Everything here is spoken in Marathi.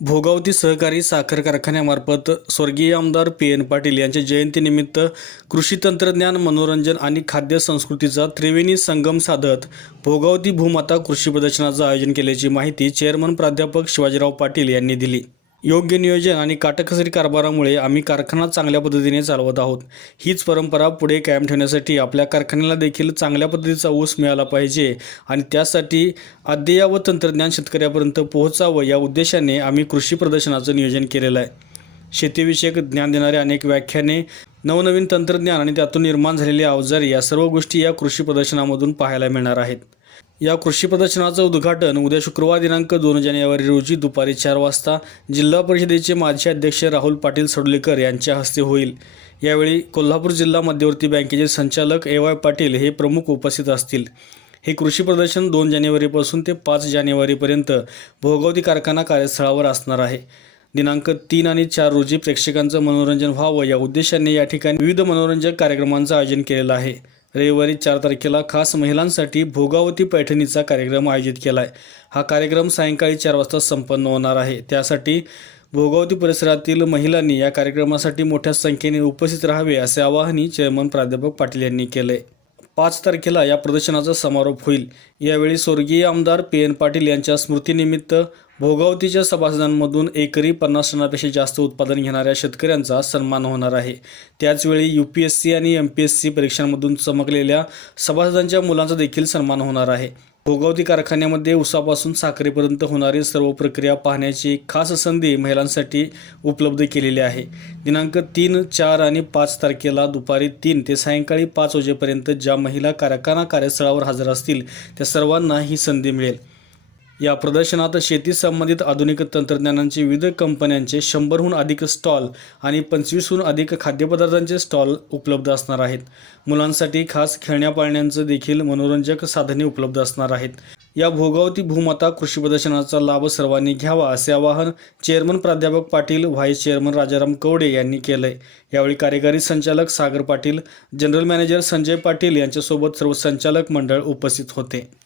भोगावती सहकारी साखर कारखान्यामार्फत स्वर्गीय आमदार पी एन पाटील यांच्या जयंतीनिमित्त कृषी तंत्रज्ञान मनोरंजन आणि खाद्य संस्कृतीचा त्रिवेणी संगम साधत भोगावती भूमाता कृषी प्रदर्शनाचं आयोजन केल्याची माहिती चेअरमन प्राध्यापक शिवाजीराव पाटील यांनी दिली. योग्य नियोजन आणि काटकसरी कारभारामुळे आम्ही कारखाना चांगल्या पद्धतीने चालवत आहोत. हीच परंपरा पुढे कायम ठेवण्यासाठी आपल्या कारखान्याला देखील चांगल्या पद्धतीचा ऊस मिळाला पाहिजे आणि त्यासाठी अद्ययावत तंत्रज्ञान शेतकऱ्यापर्यंत पोहोचावं या उद्देशाने आम्ही कृषी प्रदर्शनाचं नियोजन केलेलं आहे. शेतीविषयक ज्ञान देणारे अनेक व्याख्याने नवनवीन तंत्रज्ञान आणि त्यातून निर्माण झालेले अवजार या सर्व गोष्टी या कृषी प्रदर्शनामधून पाहायला मिळणार आहेत. या कृषी प्रदर्शनाचं उद्घाटन उद्या शुक्रवार दिनांक दोन जानेवारी रोजी दुपारी चार वाजता जिल्हा परिषदेचे माजी अध्यक्ष राहुल पाटील सडलेकर यांच्या हस्ते होईल. यावेळी कोल्हापूर जिल्हा मध्यवर्ती बँकेचे संचालक ए वाय पाटील हे प्रमुख उपस्थित असतील. हे कृषी प्रदर्शन दोन जानेवारीपासून ते पाच जानेवारीपर्यंत भोगावती कारखाना कार्यस्थळावर असणार आहे. दिनांक तीन आणि चार रोजी प्रेक्षकांचं मनोरंजन व्हावं या उद्देशाने या ठिकाणी विविध मनोरंजक कार्यक्रमांचं आयोजन केलेलं आहे. रविवारी चार तारखेला खास महिलांसाठी भोगावती पैठणीचा कार्यक्रम आयोजित केला आहे हा कार्यक्रम सायंकाळी चार वाजता संपन्न होणार आहे. त्यासाठी भोगावती परिसरातील महिलांनी या कार्यक्रमासाठी मोठ्या संख्येने उपस्थित राहावे असे आवाहनही चेअरमन प्राध्यापक पाटील यांनी केले पाच तारखेला या प्रदर्शनाचा समारोप होईल. यावेळी स्वर्गीय आमदार पी एन पाटील यांच्या स्मृतीनिमित्त भोगावतीच्या सभासदांमधून एकरी पन्नास टनापेक्षा जास्त उत्पादन घेणाऱ्या शेतकऱ्यांचा सन्मान होणार आहे. त्याचवेळी यू पी एस सी आणि एम पी एस सी परीक्षांमधून चमकलेल्या सभासदांच्या मुलांचा देखील सन्मान होणार आहे. भोगावती कारखान्यामध्ये उसापासून साखरेपर्यंत होणारी सर्व प्रक्रिया पाहण्याची एक खास संधी महिलांसाठी उपलब्ध केलेली आहे. दिनांक तीन चार आणि पाच तारखेला दुपारी तीन ते सायंकाळी पाच वाजेपर्यंत ज्या महिला कारखाना कार्यस्थळावर हजर असतील त्या सर्वांना ही संधी मिळेल. या प्रदर्शनात शेती संबंधित आधुनिक तंत्रज्ञानांचे विविध कंपन्यांचे शंभरहून अधिक स्टॉल आणि पंचवीसहून अधिक खाद्यपदार्थांचे स्टॉल उपलब्ध असणार आहेत. मुलांसाठी खास खेळण्या पाळण्यांचं देखील मनोरंजक साधने उपलब्ध असणार आहेत. या भोगावती भूमाता कृषी प्रदर्शनाचा लाभ सर्वांनी घ्यावा असे आवाहन चेअरमन प्राध्यापक पाटील व्हाईस चेअरमन राजाराम कवडे यांनी केलंय. यावेळी कार्यकारी संचालक सागर पाटील जनरल मॅनेजर संजय पाटील यांच्यासोबत सर्व संचालक मंडळ उपस्थित होते.